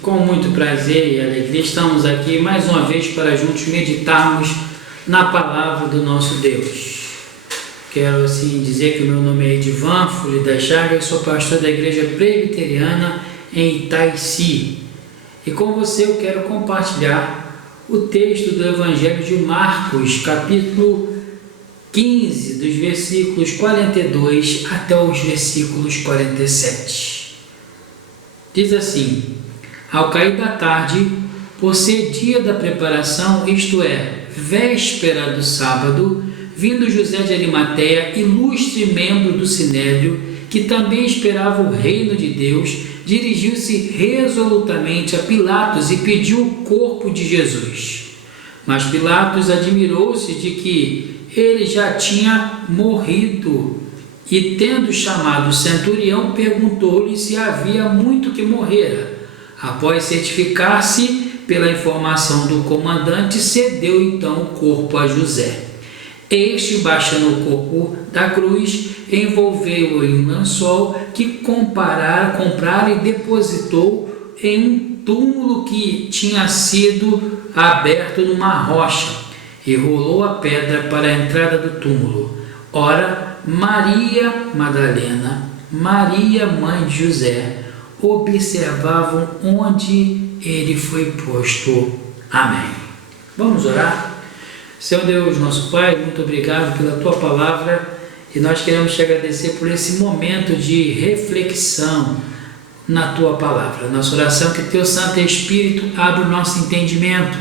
Com muito prazer e alegria estamos aqui mais uma vez para juntos meditarmos na palavra do nosso Deus. Quero assim dizer que o meu nome é Edivan Fuli das Chagas, sou pastor da Igreja Presbiteriana em Itaici. E com você eu quero compartilhar o texto do Evangelho de Marcos, capítulo 15, dos versículos 42 até os versículos 47. Diz assim: ao cair da tarde, por ser dia da preparação, isto é, véspera do sábado, vindo José de Arimateia, ilustre membro do Sinédrio, que também esperava o reino de Deus, dirigiu-se resolutamente a Pilatos e pediu o corpo de Jesus. Mas Pilatos admirou-se de que ele já tinha morrido e, tendo chamado o centurião, perguntou-lhe se havia muito que morrera. Após certificar-se pela informação do comandante, cedeu então o corpo a José. Este, baixando o corpo da cruz, envolveu-o em um lençol que comprara e depositou em um túmulo que tinha sido aberto numa rocha, e rolou a pedra para a entrada do túmulo. Ora, Maria Madalena, Maria, mãe de José, observavam onde ele foi posto. Amém. Vamos orar? Senhor Deus, nosso Pai, muito obrigado pela Tua palavra e nós queremos te agradecer por esse momento de reflexão na Tua palavra. Nossa oração é que Teu Santo Espírito abra o nosso entendimento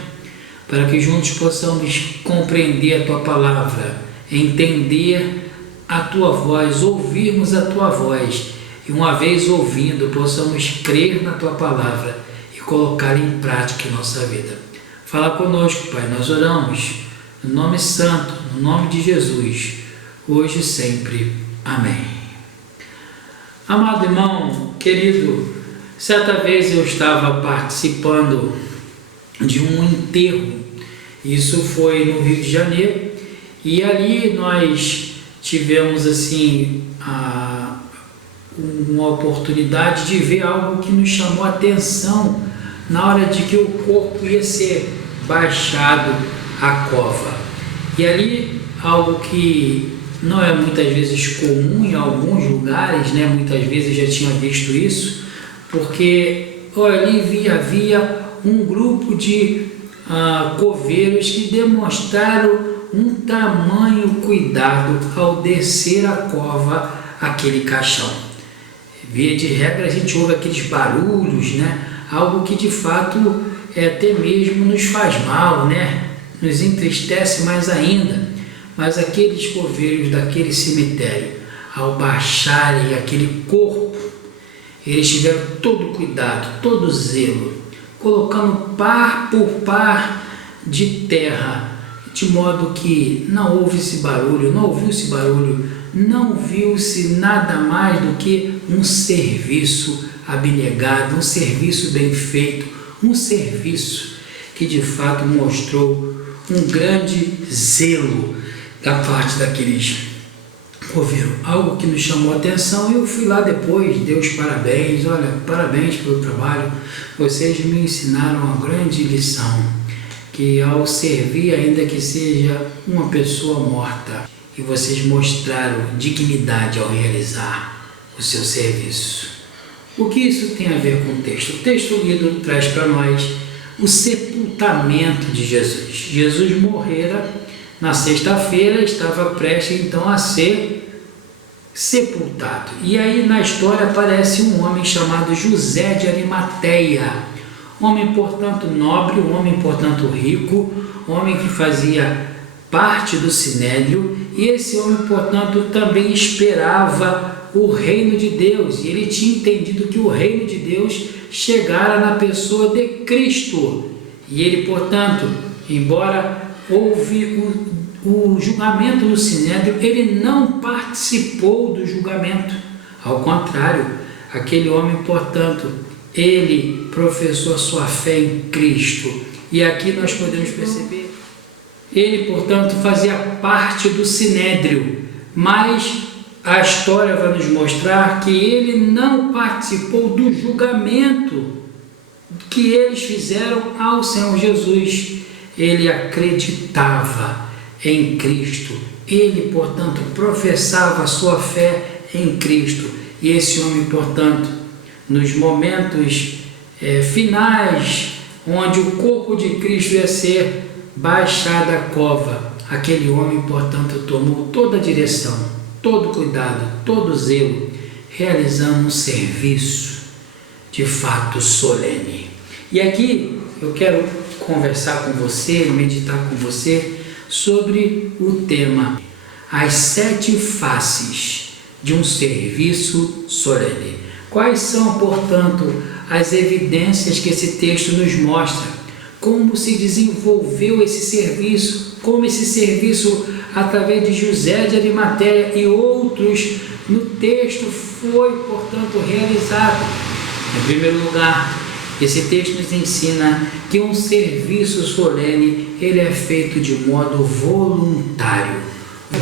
para que juntos possamos compreender a Tua palavra, entender a Tua voz, ouvirmos a Tua voz e uma vez ouvindo possamos crer na Tua palavra e colocá-la em prática em nossa vida. Fala conosco, Pai, nós oramos no nome santo, no nome de Jesus, hoje e sempre. Amém. Amado irmão, querido, certa vez eu estava participando de um enterro, isso foi no Rio de Janeiro, e ali nós tivemos assim uma oportunidade de ver algo que nos chamou a atenção na hora de que o corpo ia ser baixado à cova. E ali algo que não é muitas vezes comum em alguns lugares, né? Muitas vezes eu já tinha visto isso, porque ali havia um grupo de coveiros que demonstraram um tamanho cuidado ao descer a cova, aquele caixão. Via de regra a gente ouve aqueles barulhos, né? Algo que de fato até mesmo nos faz mal, né? Nos entristece mais ainda. Mas aqueles coveiros daquele cemitério, ao baixarem aquele corpo, eles tiveram todo o cuidado, todo o zelo, colocando par por par de terra, de modo que não houve esse barulho, não ouviu-se barulho, não viu-se nada mais do que um serviço abnegado, um serviço bem feito, um serviço que de fato mostrou um grande zelo da parte daqueles coveiros. Algo que nos chamou a atenção, eu fui lá depois, dei os parabéns, olha, parabéns pelo trabalho, vocês me ensinaram uma grande lição, que ao servir, ainda que seja uma pessoa morta, e vocês mostraram dignidade ao realizar o seu serviço. O que isso tem a ver com o texto? O texto lido traz para nós o sepultamento de Jesus. Jesus morrera na sexta-feira, estava prestes então a ser sepultado. E aí na história aparece um homem chamado José de Arimateia, homem portanto nobre, um homem portanto rico, homem que fazia parte do Sinédrio, e esse homem portanto também esperava o reino de Deus, e ele tinha entendido que o reino de Deus chegara na pessoa de Cristo, e ele portanto, embora houve o julgamento no Sinédrio, ele não participou do julgamento, ao contrário, aquele homem portanto, ele professou a sua fé em Cristo, e aqui nós podemos perceber, ele portanto fazia parte do Sinédrio, mas a história vai nos mostrar que ele não participou do julgamento que eles fizeram ao Senhor Jesus. Ele acreditava em Cristo, ele, portanto, professava a sua fé em Cristo. E esse homem, portanto, nos momentos finais, onde o corpo de Cristo ia ser baixado à cova, aquele homem, portanto, tomou toda a direção, todo o cuidado, todo o zelo, realizando um serviço de fato solene. E aqui eu quero conversar com você, meditar com você sobre o tema: as 7 faces de um serviço solene. Quais são, portanto, as evidências que esse texto nos mostra? Como se desenvolveu esse serviço? Como esse serviço, através de José de Arimateia e outros no texto, foi, portanto, realizado? Em primeiro lugar, esse texto nos ensina que um serviço solene ele é feito de modo voluntário.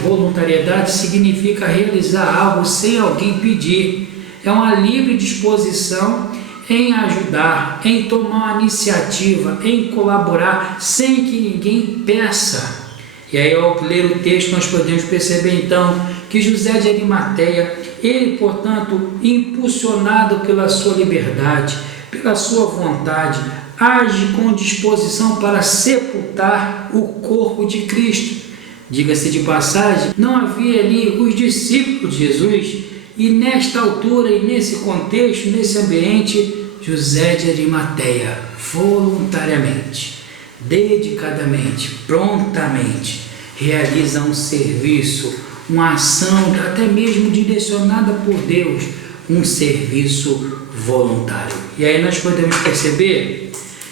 Voluntariedade significa realizar algo sem alguém pedir. É uma livre disposição em ajudar, em tomar uma iniciativa, em colaborar, sem que ninguém peça. E aí, ao ler o texto, nós podemos perceber então que José de Arimateia, ele, portanto, impulsionado pela sua liberdade, pela sua vontade, age com disposição para sepultar o corpo de Cristo. Diga-se de passagem, não havia ali os discípulos de Jesus, e nesta altura e nesse contexto, nesse ambiente, José de Arimateia, voluntariamente, dedicadamente, prontamente, realiza um serviço, uma ação até mesmo direcionada por Deus, um serviço voluntário. E aí nós podemos perceber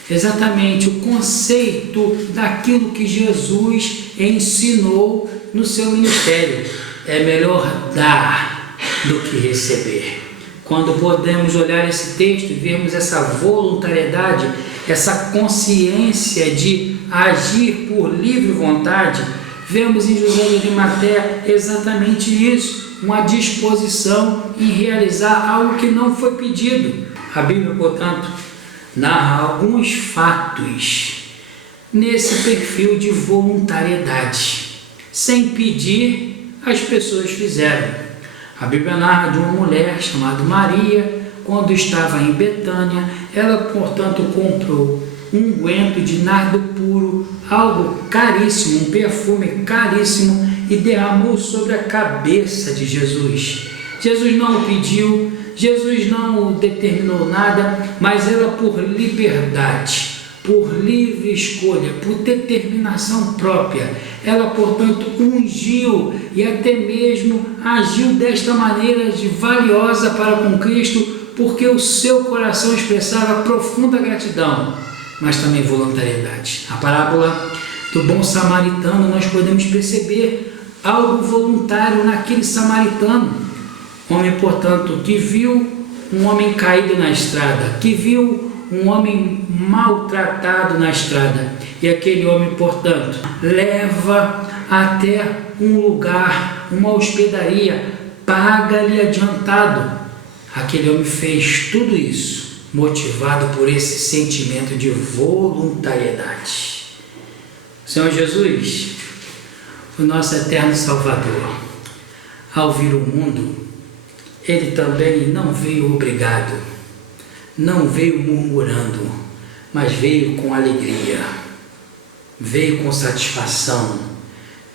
exatamente o conceito daquilo que Jesus ensinou no seu ministério. É melhor dar do que receber. Quando podemos olhar esse texto e vermos essa voluntariedade, essa consciência de agir por livre vontade, vemos em José de Arimateia exatamente isso, uma disposição em realizar algo que não foi pedido. A Bíblia, portanto, narra alguns fatos nesse perfil de voluntariedade. Sem pedir, as pessoas fizeram. A Bíblia narra de uma mulher chamada Maria, quando estava em Betânia, ela, portanto, comprou um unguento de nardo puro, algo caríssimo, um perfume caríssimo, e derramou sobre a cabeça de Jesus. Jesus não o pediu, Jesus não determinou nada, mas ela, por liberdade, por livre escolha, por determinação própria, ela, portanto, ungiu e até mesmo agiu desta maneira de valiosa para com Cristo, porque o seu coração expressava profunda gratidão, mas também voluntariedade. A parábola do bom samaritano, nós podemos perceber algo voluntário naquele samaritano. Homem, portanto, que viu um homem caído na estrada, que viu um homem maltratado na estrada, e aquele homem, portanto, leva até um lugar, uma hospedaria, paga-lhe adiantado. Aquele homem fez tudo isso motivado por esse sentimento de voluntariedade. Senhor Jesus, o nosso eterno Salvador, ao vir ao mundo, ele também não veio obrigado, não veio murmurando, mas veio com alegria, veio com satisfação,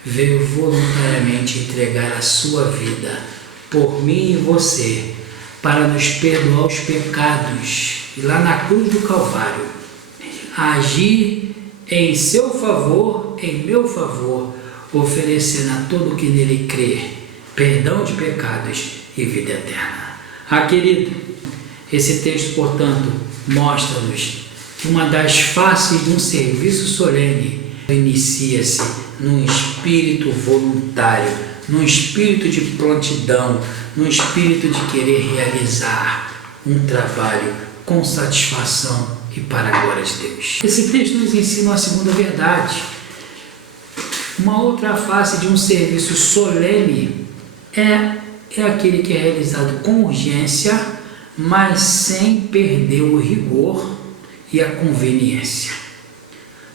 veio voluntariamente entregar a sua vida por mim e você, para nos perdoar os pecados, e lá na cruz do Calvário, agir em seu favor, em meu favor, oferecendo a todo que nele crê perdão de pecados e vida eterna. Querido, esse texto, portanto, mostra-nos que uma das faces de um serviço solene inicia-se num espírito voluntário, num espírito de prontidão, num espírito de querer realizar um trabalho com satisfação e para a glória de Deus. Esse texto nos ensina uma segunda verdade. Uma outra face de um serviço solene é aquele que é realizado com urgência, mas sem perder o rigor e a conveniência.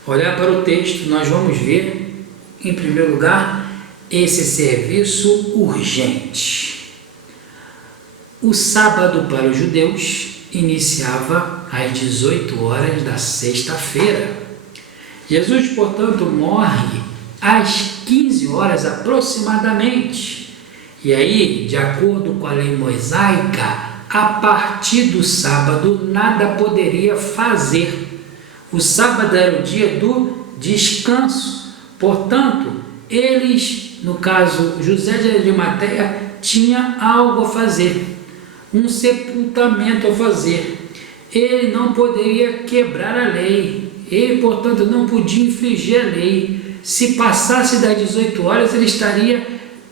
Olhar para o texto, nós vamos ver, em primeiro lugar, esse serviço urgente. O sábado para os judeus iniciava às 18 horas da sexta-feira. Jesus, portanto, morre às 15 horas aproximadamente. E aí, de acordo com a lei mosaica, a partir do sábado nada poderia fazer. O sábado era o dia do descanso. Portanto, eles, no caso José de Arimateia, tinha algo a fazer, um sepultamento a fazer. Ele não poderia quebrar a lei, ele, portanto, não podia infringir a lei. Se passasse das 18 horas, ele estaria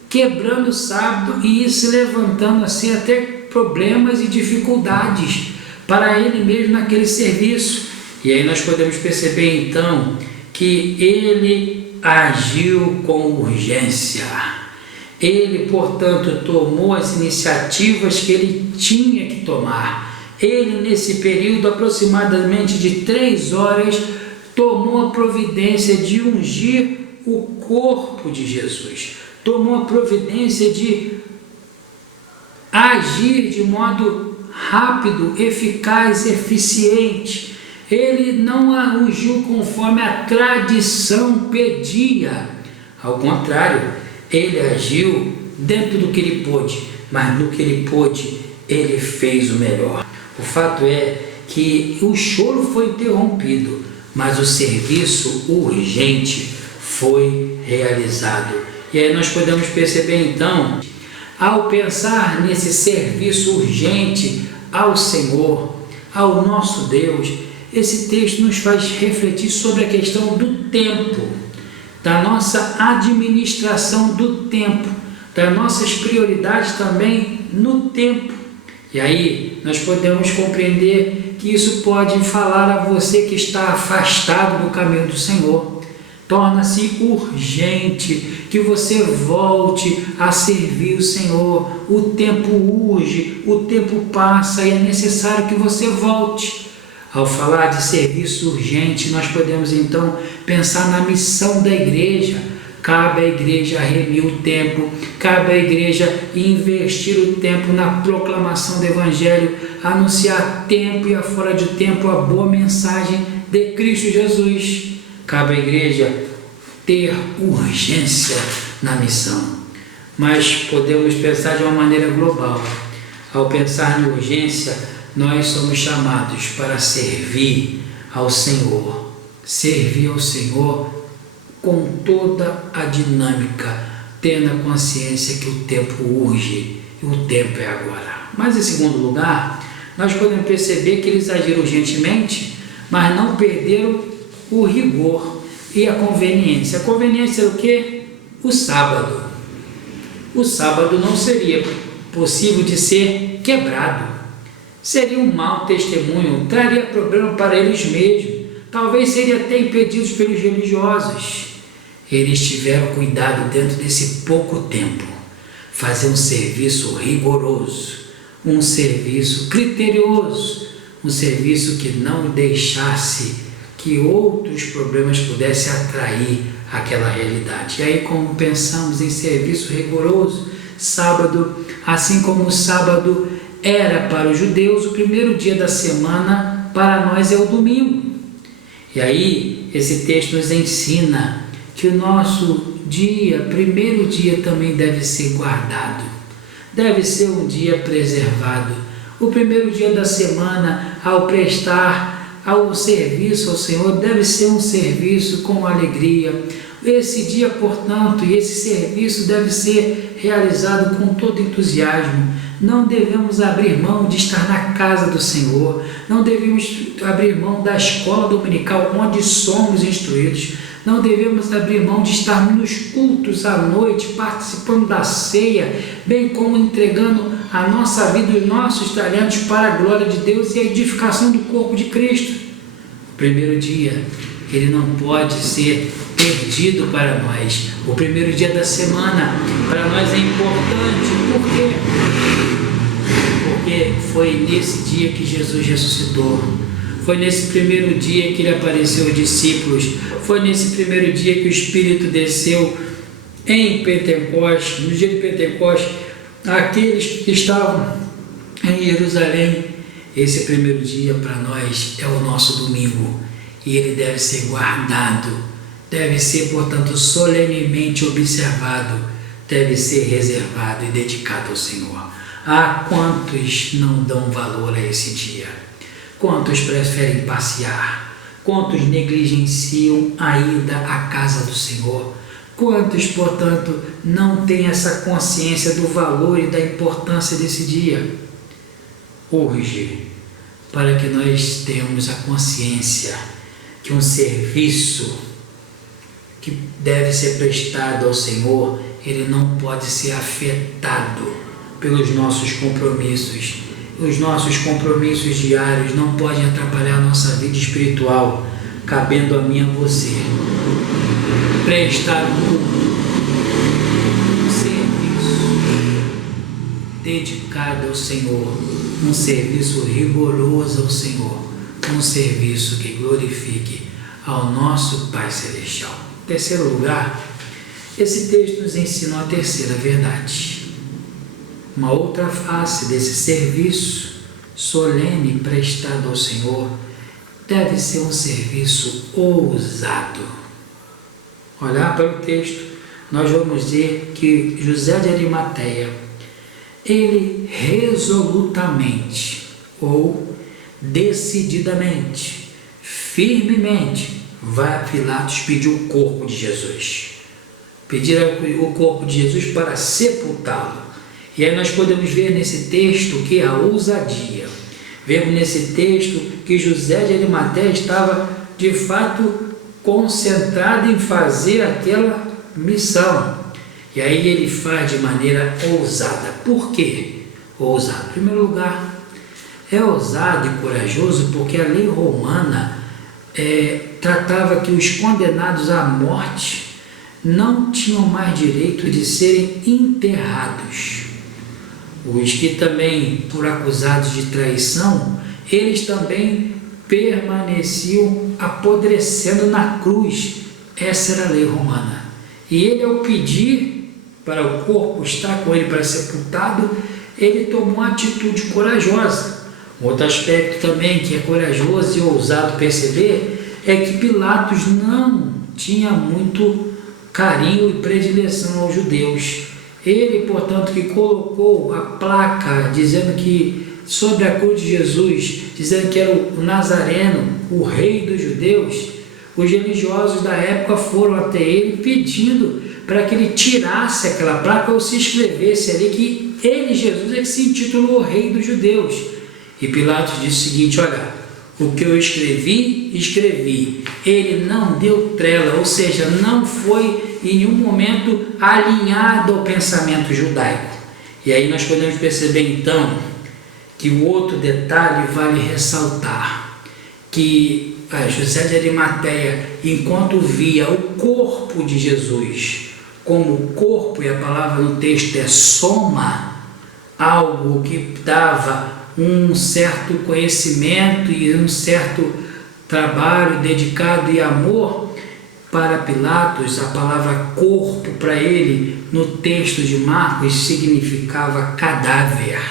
quebrando o sábado e ia se levantando assim até problemas e dificuldades para ele mesmo naquele serviço. E aí nós podemos perceber então que ele agiu com urgência. Ele, portanto, tomou as iniciativas que ele tinha que tomar. Ele, nesse período aproximadamente de 3 horas, tomou a providência de ungir o corpo de Jesus. Tomou a providência de agir de modo rápido, eficaz, eficiente. Ele não a ungiu conforme a tradição pedia. Ao contrário, ele agiu dentro do que ele pôde, mas no que ele pôde, ele fez o melhor. O fato é que o choro foi interrompido, mas o serviço urgente foi realizado. E aí nós podemos perceber então, ao pensar nesse serviço urgente ao Senhor, ao nosso Deus, esse texto nos faz refletir sobre a questão do tempo, da nossa administração do tempo, das nossas prioridades também no tempo. E aí nós podemos compreender que isso pode falar a você que está afastado do caminho do Senhor. Torna-se urgente que você volte a servir o Senhor. O tempo urge, o tempo passa e é necessário que você volte. Ao falar de serviço urgente, nós podemos então pensar na missão da igreja. Cabe à igreja remir o tempo, cabe à igreja investir o tempo na proclamação do Evangelho, anunciar a tempo e a fora de tempo a boa mensagem de Cristo Jesus. Cabe à igreja ter urgência na missão. Mas podemos pensar de uma maneira global. Ao pensar em urgência, nós somos chamados para servir ao Senhor. Servir ao Senhor com toda a dinâmica, tendo a consciência que o tempo urge e o tempo é agora. Mas em segundo lugar, nós podemos perceber que eles agiram urgentemente, mas não perderam o rigor e a conveniência. A conveniência era o quê? O sábado. O sábado não seria possível de ser quebrado. Seria um mau testemunho, traria problema para eles mesmos. Talvez seriam até impedidos pelos religiosos. Eles tiveram cuidado dentro desse pouco tempo, fazer um serviço rigoroso, um serviço criterioso, um serviço que não deixasse que outros problemas pudessem atrair aquela realidade. E aí, como pensamos em serviço rigoroso, sábado, assim como o sábado era para os judeus, o primeiro dia da semana, para nós é o domingo. E aí, esse texto nos ensina que o nosso dia, primeiro dia, também deve ser guardado, deve ser um dia preservado. O primeiro dia da semana, ao prestar ao serviço ao Senhor, deve ser um serviço com alegria. Esse dia, portanto, e esse serviço deve ser realizado com todo entusiasmo. Não devemos abrir mão de estar na casa do Senhor, não devemos abrir mão da escola dominical onde somos instruídos, não devemos abrir mão de estar nos cultos à noite, participando da ceia, bem como entregando a nossa vida e os nossos talentos para a glória de Deus e a edificação do corpo de Cristo. O primeiro dia, ele não pode ser perdido para nós. O primeiro dia da semana, para nós é importante. Por quê? Porque foi nesse dia que Jesus ressuscitou. Foi nesse primeiro dia que ele apareceu aos discípulos. Foi nesse primeiro dia que o Espírito desceu em Pentecostes. No dia de Pentecostes, aqueles que estavam em Jerusalém. Esse primeiro dia para nós é o nosso domingo. E ele deve ser guardado. Deve ser, portanto, solenemente observado. Deve ser reservado e dedicado ao Senhor. Quantos não dão valor a esse dia? Quantos preferem passear? Quantos negligenciam a ida à casa do Senhor? Quantos, portanto, não têm essa consciência do valor e da importância desse dia? Urge para que nós tenhamos a consciência que um serviço que deve ser prestado ao Senhor, ele não pode ser afetado pelos nossos compromissos. Os nossos compromissos diários não podem atrapalhar a nossa vida espiritual, cabendo a mim e a você prestar um serviço dedicado ao Senhor, um serviço rigoroso ao Senhor, um serviço que glorifique ao nosso Pai Celestial. Em terceiro lugar, esse texto nos ensina a terceira verdade. Uma outra face desse serviço solene prestado ao Senhor deve ser um serviço ousado. Olhar para o texto, nós vamos ver que José de Arimateia, ele resolutamente ou decididamente, firmemente, vai a Pilatos pedir o corpo de Jesus. Pedir o corpo de Jesus para sepultá-lo. E aí nós podemos ver nesse texto que a ousadia. Vemos nesse texto que José de Arimateia estava de fato concentrado em fazer aquela missão. E aí ele faz de maneira ousada. Por quê? Ousado. Em primeiro lugar, é ousado e corajoso porque a lei romana tratava que os condenados à morte não tinham mais direito de serem enterrados. Os que também, por acusados de traição, eles também permaneciam apodrecendo na cruz. Essa era a lei romana. E ele, ao pedir para o corpo estar com ele para sepultado, ele tomou uma atitude corajosa. Outro aspecto também que é corajoso e ousado perceber é que Pilatos não tinha muito carinho e predileção aos judeus. Ele, portanto, que colocou a placa dizendo que sobre a cruz de Jesus, dizendo que era o Nazareno, o rei dos judeus, os religiosos da época foram até ele pedindo para que ele tirasse aquela placa ou se escrevesse ali que ele, Jesus, é que se intitulou rei dos judeus. E Pilatos disse o seguinte: olha, o que eu escrevi, escrevi. Ele não deu trela, ou seja, não foi em nenhum momento alinhado ao pensamento judaico. E aí nós podemos perceber então que o outro detalhe vale ressaltar, que José de Arimateia, enquanto via o corpo de Jesus como corpo, e a palavra no texto é soma, algo que dava um certo conhecimento e um certo trabalho dedicado e amor. Para Pilatos, a palavra corpo para ele, no texto de Marcos, significava cadáver,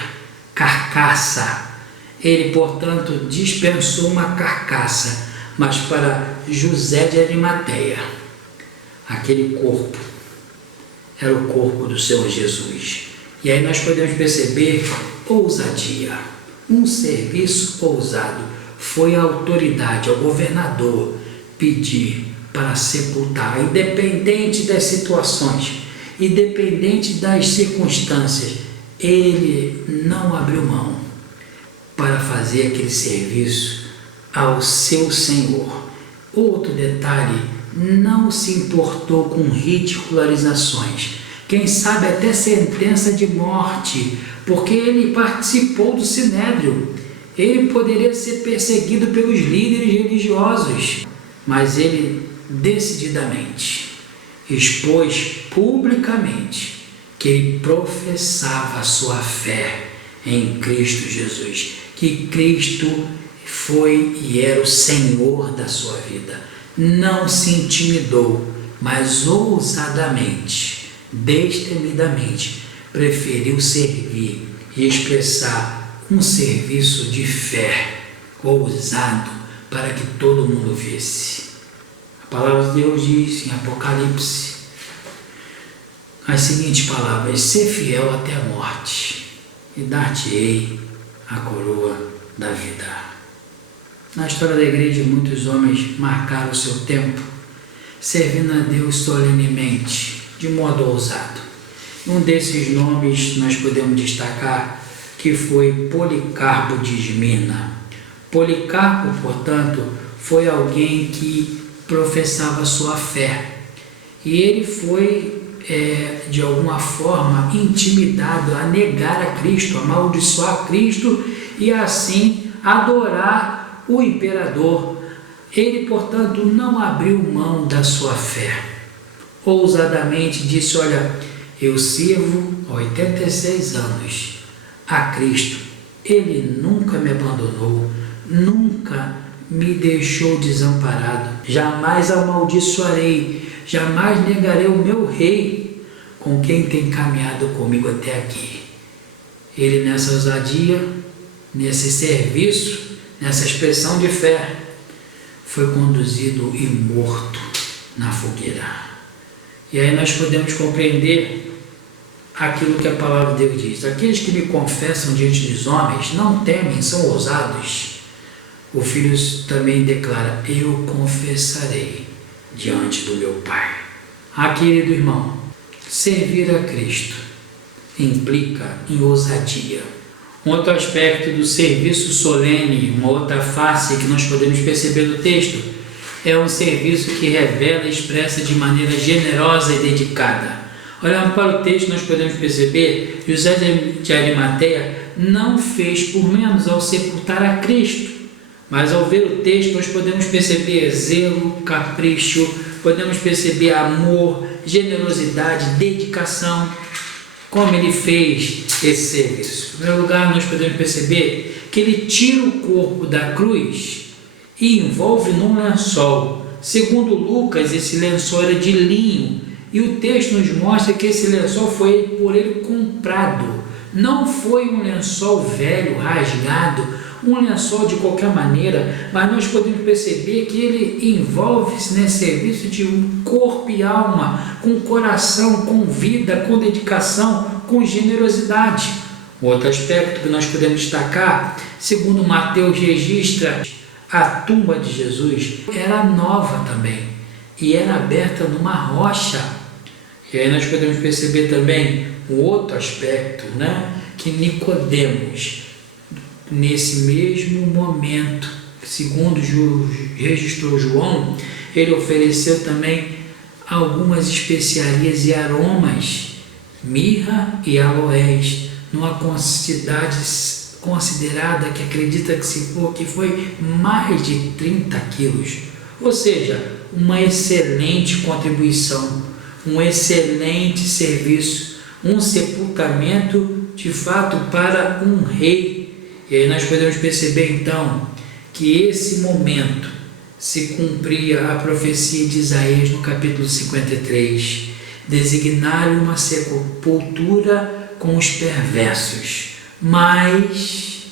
carcaça. Ele, portanto, dispensou uma carcaça, mas para José de Arimateia, aquele corpo era o corpo do Senhor Jesus. E aí nós podemos perceber ousadia, um serviço ousado. Foi a autoridade, ao governador, pedir para sepultar, independente das situações, independente das circunstâncias, ele não abriu mão para fazer aquele serviço ao seu Senhor. Outro detalhe, não se importou com ridicularizações, quem sabe até sentença de morte, porque ele participou do Sinédrio. Ele poderia ser perseguido pelos líderes religiosos, mas ele decididamente expôs publicamente que ele professava a sua fé em Cristo Jesus, que Cristo foi e era o Senhor da sua vida. Não se intimidou, mas ousadamente, destemidamente, preferiu servir e expressar um serviço de fé ousado para que todo mundo visse. A palavra de Deus diz em Apocalipse as seguintes palavras: ser fiel até a morte, e dar-te-ei a coroa da vida. Na história da igreja, muitos homens marcaram o seu tempo, servindo a Deus solenemente, de modo ousado. Um desses nomes nós podemos destacar que foi Policarpo de Esmirna. Policarpo, portanto, foi alguém que professava sua fé, e ele foi de alguma forma intimidado a negar a Cristo, a amaldiçoar Cristo e assim adorar o imperador. Ele, portanto, não abriu mão da sua fé. Ousadamente disse: olha, eu sirvo há 86 anos a Cristo, Ele nunca me abandonou, nunca me deixou desamparado, jamais amaldiçoarei, jamais negarei o meu rei, com quem tem caminhado comigo até aqui. Ele, nessa ousadia, nesse serviço, nessa expressão de fé, foi conduzido e morto na fogueira. E aí nós podemos compreender aquilo que a palavra de Deus diz: aqueles que me confessam diante dos homens não temem, são ousados. O Filho também declara: eu confessarei diante do meu Pai. Querido irmão, servir a Cristo implica em ousadia. Um outro aspecto do serviço solene, uma outra face que nós podemos perceber no texto, é um serviço que revela e expressa de maneira generosa e dedicada. Olhando para o texto, nós podemos perceber que José de Arimateia não fez por menos ao sepultar a Cristo, mas ao ver o texto nós podemos perceber zelo, capricho, podemos perceber amor, generosidade, dedicação, como ele fez esse serviço. Em primeiro lugar, nós podemos perceber que ele tira o corpo da cruz e envolve num lençol. Segundo Lucas, esse lençol era de linho, e o texto nos mostra que esse lençol foi por ele comprado. Não foi um lençol velho, rasgado, um lençol de qualquer maneira, mas nós podemos perceber que ele envolve-se nesse serviço de um corpo e alma, com coração, com vida, com dedicação, com generosidade. Outro aspecto que nós podemos destacar, segundo Mateus registra, a tumba de Jesus era nova também e era aberta numa rocha. E aí nós podemos perceber também um outro aspecto, que Nicodemos, nesse mesmo momento, segundo registrou João, ele ofereceu também algumas especiarias e aromas, mirra e aloés, numa quantidade considerada que acredita que foi mais de 30 quilos, ou seja, uma excelente contribuição, um excelente serviço, um sepultamento de fato para um rei. E aí nós podemos perceber então que esse momento se cumpria a profecia de Isaías no capítulo 53, designar-lhe uma sepultura com os perversos, mas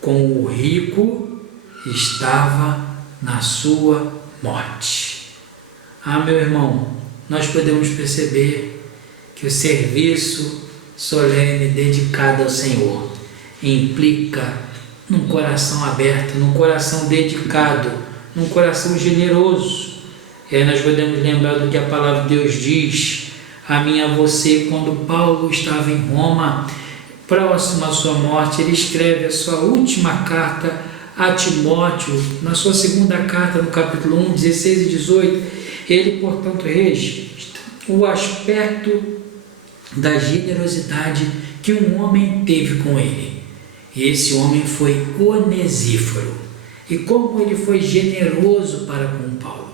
com o rico estava na sua morte. Meu irmão, nós podemos perceber que o serviço solene dedicado ao Senhor implica num coração aberto, num coração dedicado, num coração generoso. E aí nós podemos lembrar do que a palavra de Deus diz a mim e a você, quando Paulo estava em Roma, próximo à sua morte. Ele escreve a sua última carta a Timóteo, na sua segunda carta, no capítulo 1, 16 e 18, ele, portanto, registra o aspecto da generosidade que um homem teve com ele. E esse homem foi Onesíforo. E como ele foi generoso para com Paulo.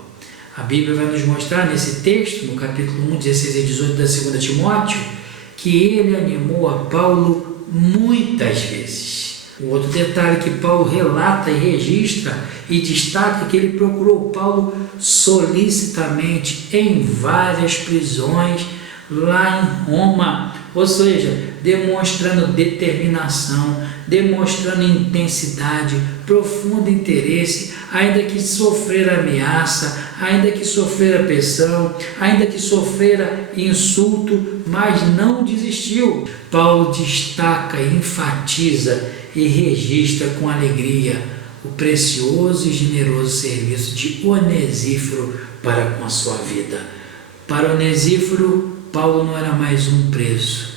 A Bíblia vai nos mostrar nesse texto, no capítulo 1, 16 e 18 da 2 Timóteo, que ele animou a Paulo muitas vezes. Um outro detalhe que Paulo relata e registra e destaca é que ele procurou Paulo solicitamente em várias prisões lá em Roma, ou seja, demonstrando determinação, demonstrando intensidade, profundo interesse, ainda que sofrer ameaça, ainda que sofrer pressão, ainda que sofrer insulto, mas não desistiu. Paulo destaca, enfatiza e registra com alegria o precioso e generoso serviço de Onesíforo para com a sua vida. Para Onesíforo, Paulo não era mais um preso.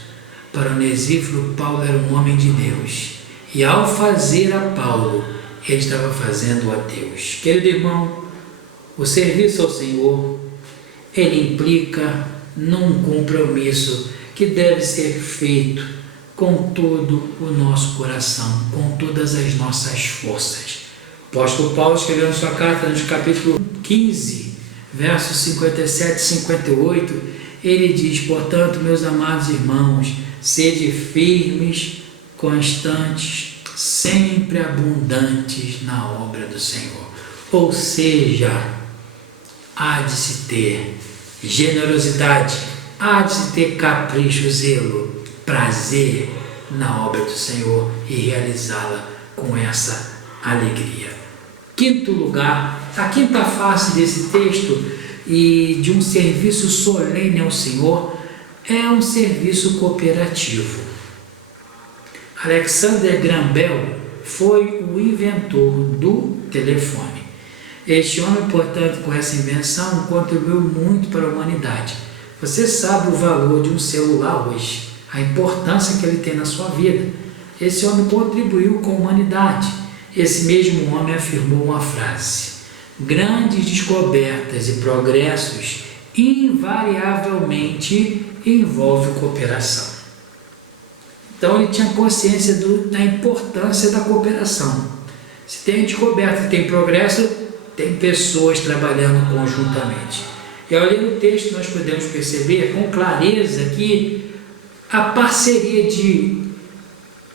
Para Onesíforo, Paulo era um homem de Deus. E ao fazer a Paulo, ele estava fazendo a Deus. Querido irmão, o serviço ao Senhor, ele implica num compromisso que deve ser feito com todo o nosso coração, com todas as nossas forças. O apóstolo Paulo escreveu em sua carta, no capítulo 15, versos 57 e 58, ele diz: portanto, meus amados irmãos, sede firmes, constantes, sempre abundantes na obra do Senhor. Ou seja, há de se ter generosidade, há de se ter capricho, zelo, prazer na obra do Senhor e realizá-la com essa alegria. Quinto lugar, a quinta face desse texto e de um serviço solene ao Senhor é um serviço cooperativo. Alexander Graham Bell foi o inventor do telefone. Este homem, portanto, com essa invenção, contribuiu muito para a humanidade. Você sabe o valor de um celular hoje, a importância que ele tem na sua vida. Esse homem contribuiu com a humanidade. Esse mesmo homem afirmou uma frase: grandes descobertas e progressos invariavelmente envolvem cooperação. Então ele tinha consciência da importância da cooperação. Se tem descoberta, tem progresso, tem pessoas trabalhando conjuntamente. E ao ler o texto nós podemos perceber com clareza que a parceria de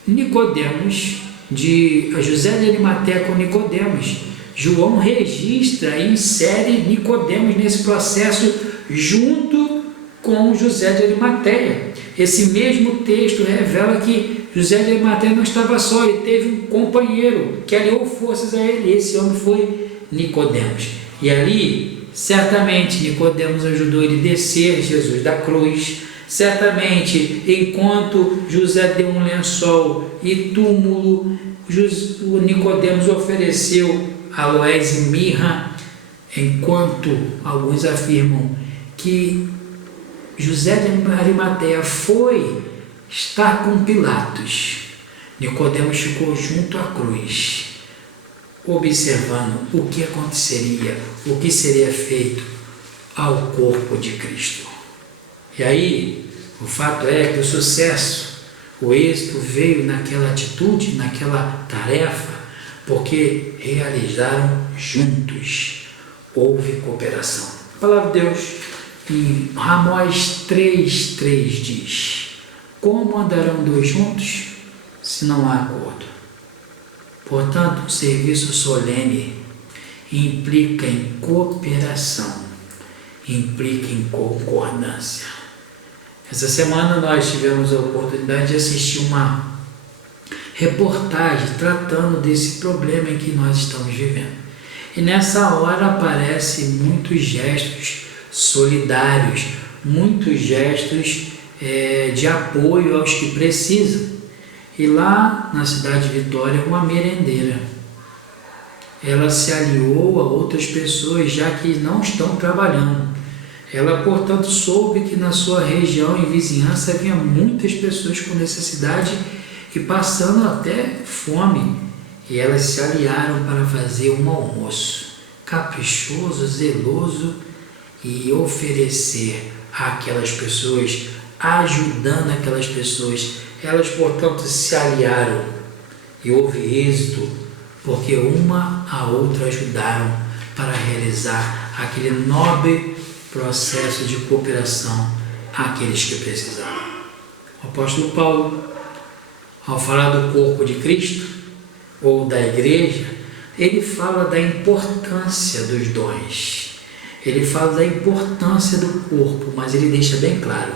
Nicodemos, de José de Arimateia com Nicodemos, João registra e insere Nicodemos nesse processo junto com José de Arimateia. Esse mesmo texto revela que José de Arimateia não estava só, ele teve um companheiro que aliou forças a ele. Esse homem foi Nicodemos. E ali, certamente, Nicodemos ajudou ele a descer Jesus da cruz. Certamente, enquanto José deu um lençol e túmulo, Nicodemos ofereceu aloés e mirra, enquanto alguns afirmam que José de Arimateia foi estar com Pilatos. Nicodemos ficou junto à cruz, observando o que aconteceria, o que seria feito ao corpo de Cristo. E aí, o fato é que o sucesso, o êxito veio naquela atitude, naquela tarefa, porque realizaram juntos, houve cooperação. A palavra de Deus em Amós 3,3 diz: como andarão dois juntos se não há acordo? Portanto, o serviço solene implica em cooperação, implica em concordância. Essa semana nós tivemos a oportunidade de assistir uma reportagem tratando desse problema em que nós estamos vivendo. E nessa hora aparecem muitos gestos solidários, muitos gestos de apoio aos que precisam. E lá na cidade de Vitória, uma merendeira, ela se aliou a outras pessoas já que não estão trabalhando. Ela, portanto, soube que na sua região e vizinhança havia muitas pessoas com necessidade e passando até fome. E elas se aliaram para fazer um almoço caprichoso, zeloso e oferecer àquelas pessoas, ajudando aquelas pessoas. Elas, portanto, se aliaram e houve êxito, porque uma a outra ajudaram para realizar aquele nobre processo de cooperação àqueles que precisavam. O apóstolo Paulo, ao falar do corpo de Cristo ou da igreja, ele fala da importância dos dons. Ele fala da importância do corpo, mas ele deixa bem claro: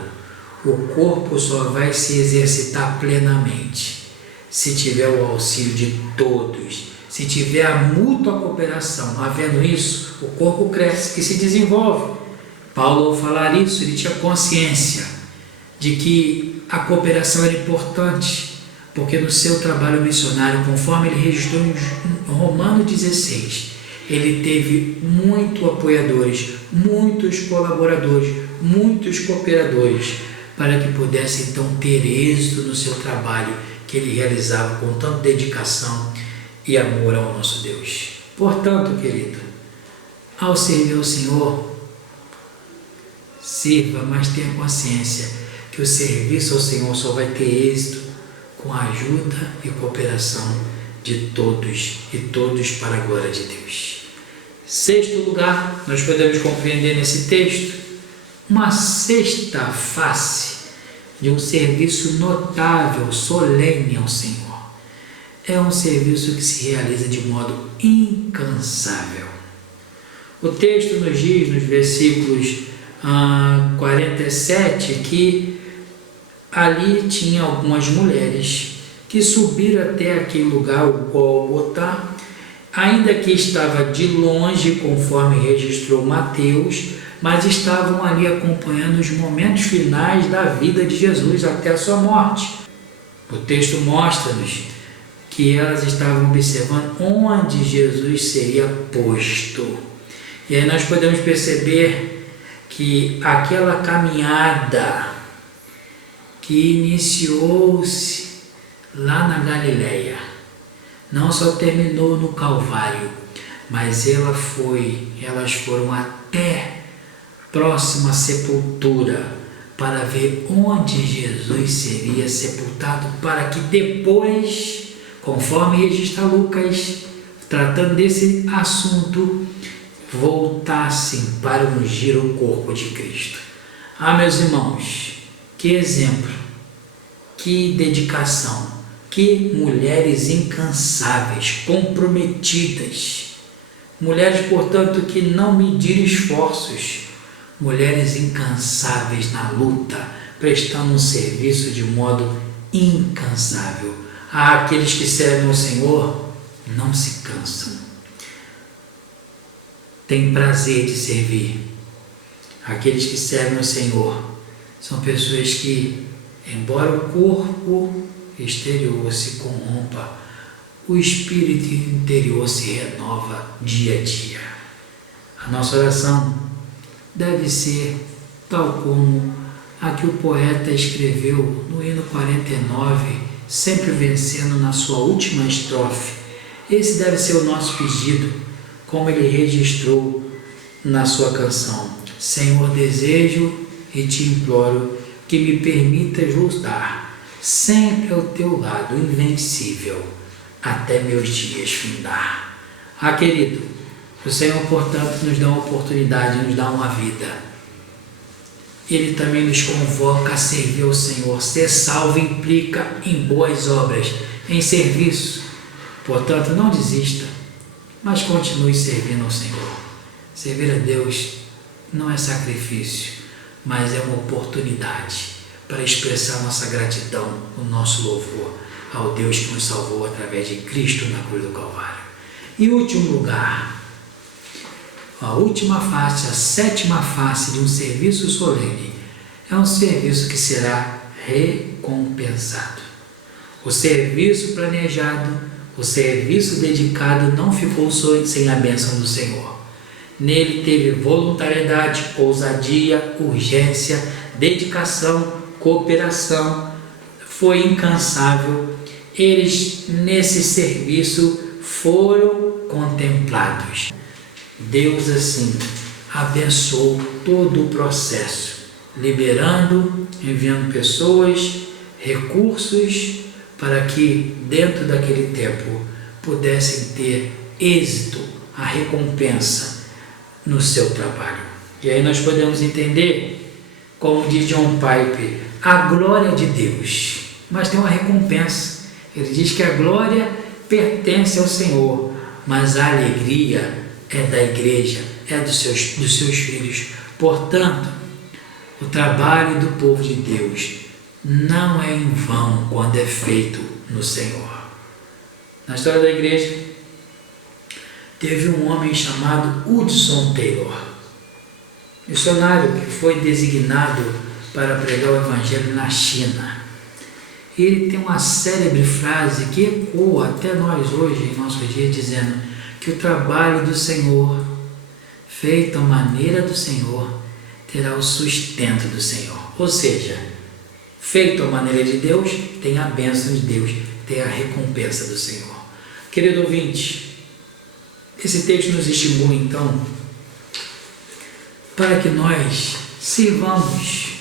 o corpo só vai se exercitar plenamente se tiver o auxílio de todos, se tiver a mútua cooperação. Havendo isso, o corpo cresce e se desenvolve. Paulo, ao falar isso, ele tinha consciência de que a cooperação era importante, porque no seu trabalho missionário, conforme ele registrou em Romanos 16, ele teve muitos apoiadores, muitos colaboradores, muitos cooperadores, para que pudesse então ter êxito no seu trabalho que ele realizava com tanta dedicação e amor ao nosso Deus. Portanto, querido, ao servir ao Senhor, sirva, mas tenha consciência que o serviço ao Senhor só vai ter êxito com a ajuda e cooperação de todos, e todos para a glória de Deus. Sexto lugar, nós podemos compreender nesse texto uma sexta face de um serviço notável, solene ao Senhor. É um serviço que se realiza de modo incansável. O texto nos diz, nos versículos 47, que ali tinha algumas mulheres que subiram até aquele lugar, o Gólgota, ainda que estava de longe, conforme registrou Mateus, mas estavam ali acompanhando os momentos finais da vida de Jesus até a sua morte. O texto mostra-nos que elas estavam observando onde Jesus seria posto. E aí nós podemos perceber que aquela caminhada que iniciou-se lá na Galileia não só terminou no Calvário, mas elas foram até próxima sepultura para ver onde Jesus seria sepultado, para que depois, conforme registra Lucas, tratando desse assunto, voltassem para ungir o corpo de Cristo. Meus irmãos, que exemplo, que dedicação, que mulheres incansáveis, comprometidas, mulheres, portanto, que não mediram esforços, mulheres incansáveis na luta, prestando um serviço de modo incansável. Aqueles que servem ao Senhor não se cansam, têm prazer de servir. Aqueles que servem ao Senhor são pessoas que, embora o corpo exterior se corrompa, o espírito interior se renova dia a dia. A nossa oração deve ser tal como a que o poeta escreveu no hino 49, sempre vencendo na sua última estrofe. Esse deve ser o nosso pedido, como ele registrou na sua canção: Senhor, desejo e te imploro que me permitas lutar sempre ao teu lado invencível, até meus dias findar. Querido, o Senhor, portanto, nos dá uma oportunidade, nos dá uma vida. Ele também nos convoca a servir ao Senhor. Ser salvo implica em boas obras, em serviço. Portanto, não desista, mas continue servindo ao Senhor. Servir a Deus não é sacrifício, mas é uma oportunidade para expressar nossa gratidão, o nosso louvor ao Deus que nos salvou através de Cristo na cruz do Calvário. E último lugar, a última face, a sétima face de um serviço solene, é um serviço que será recompensado. O serviço planejado, o serviço dedicado não ficou sem a bênção do Senhor. Nele teve voluntariedade, ousadia, urgência, dedicação, cooperação, foi incansável. Eles, nesse serviço, foram contemplados. Deus, assim, abençoou todo o processo, liberando, enviando pessoas, recursos, para que, dentro daquele tempo, pudessem ter êxito, a recompensa no seu trabalho. E aí nós podemos entender, como diz John Piper, a glória de Deus, mas tem uma recompensa. Ele diz que a glória pertence ao Senhor, mas a alegria é da igreja, é dos seus filhos. Portanto, o trabalho do povo de Deus não é em vão quando é feito no Senhor. Na história da igreja, teve um homem chamado Hudson Taylor, missionário que foi designado para pregar o Evangelho na China. Ele tem uma célebre frase que ecoa até nós hoje, em nosso dia, dizendo que o trabalho do Senhor, feito à maneira do Senhor, terá o sustento do Senhor. Ou seja, feito à maneira de Deus, tem a bênção de Deus, tem a recompensa do Senhor. Querido ouvinte, esse texto nos estimula então para que nós sirvamos,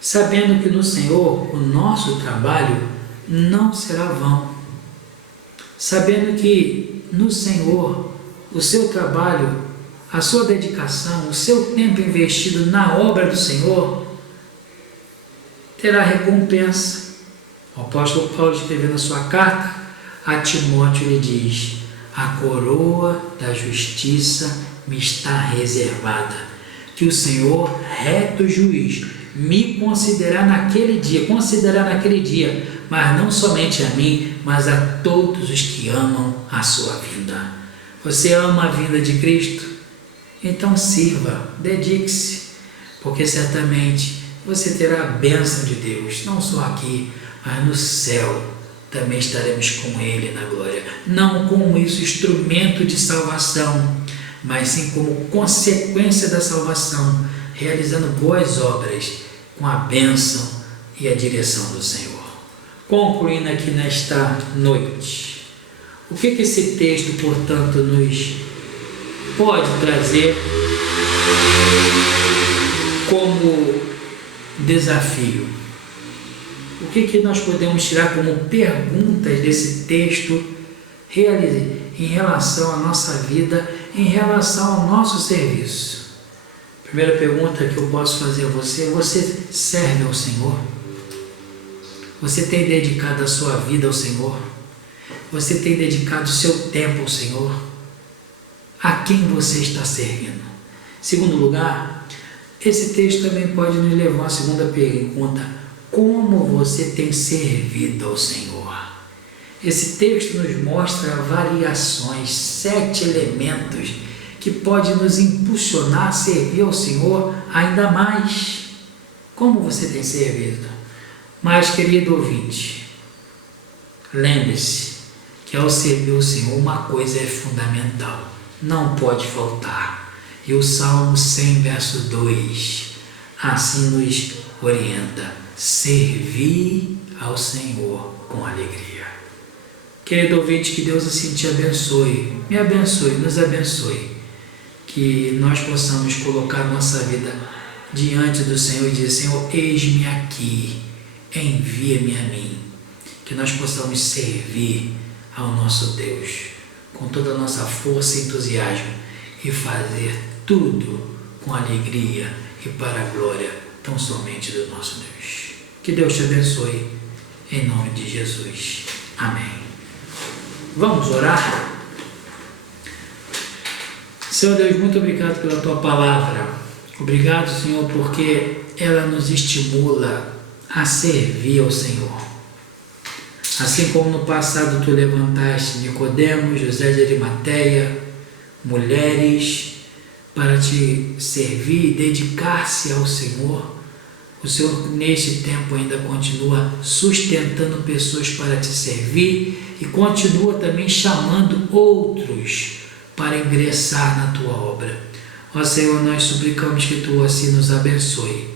sabendo que no Senhor o nosso trabalho não será vão, sabendo que no Senhor o seu trabalho, a sua dedicação, o seu tempo investido na obra do Senhor terá recompensa. O apóstolo Paulo, escrevendo a sua carta a Timóteo, lhe diz: a coroa da justiça me está reservada, que o Senhor, reto juiz, me considerará naquele dia, mas não somente a mim, mas a todos os que amam a sua vinda. Você ama a vinda de Cristo? Então sirva, dedique-se, porque certamente você terá a bênção de Deus, não só aqui, mas no céu também estaremos com Ele na glória. Não como isso instrumento de salvação, mas sim como consequência da salvação, realizando boas obras com a bênção e a direção do Senhor. Concluindo aqui nesta noite, o que esse texto, portanto, nos pode trazer como desafio? O que nós podemos tirar como perguntas desse texto em relação à nossa vida, em relação ao nosso serviço? Primeira pergunta que eu posso fazer a você: você serve ao Senhor? Você tem dedicado a sua vida ao Senhor? Você tem dedicado o seu tempo ao Senhor? A quem você está servindo? Segundo lugar, esse texto também pode nos levar a uma segunda pergunta: como você tem servido ao Senhor? Esse texto nos mostra variações, 7 elementos que podem nos impulsionar a servir ao Senhor ainda mais. Como você tem servido? Mas, querido ouvinte, lembre-se que ao servir o Senhor uma coisa é fundamental, não pode faltar. E o Salmo 100, verso 2, assim nos orienta: servir ao Senhor com alegria. Querido ouvinte, que Deus assim te abençoe, me abençoe, nos abençoe, que nós possamos colocar nossa vida diante do Senhor e dizer: Senhor, eis-me aqui, envia-me a mim, que nós possamos servir ao nosso Deus com toda a nossa força e entusiasmo e fazer tudo com alegria e para a glória tão somente do nosso Deus. Que Deus te abençoe, em nome de Jesus. Amém. Vamos orar? Senhor Deus, muito obrigado pela Tua palavra. Obrigado, Senhor, porque ela nos estimula a servir ao Senhor. Assim como no passado Tu levantaste Nicodemo, José de Arimateia, mulheres, para Te servir e dedicar-se ao Senhor, o Senhor neste tempo ainda continua sustentando pessoas para Te servir e continua também chamando outros para ingressar na Tua obra. Ó Senhor, nós suplicamos que Tu assim nos abençoe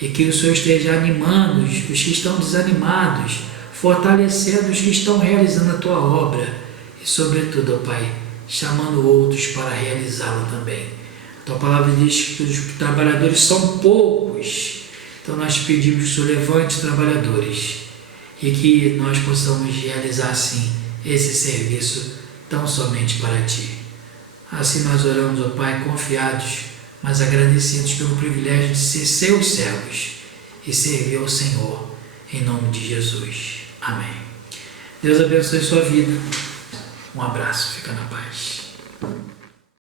e que o Senhor esteja animando os que estão desanimados, fortalecendo os que estão realizando a Tua obra e, sobretudo, ó Pai, chamando outros para realizá-la também. A Tua palavra diz que os trabalhadores são poucos, então nós pedimos que o Senhor levante trabalhadores e que nós possamos realizar assim esse serviço tão somente para Ti. Assim nós oramos, ó Pai, confiados, mas agradecidos pelo privilégio de ser Seus servos e servir ao Senhor, em nome de Jesus. Amém. Deus abençoe sua vida. Um abraço, fica na paz.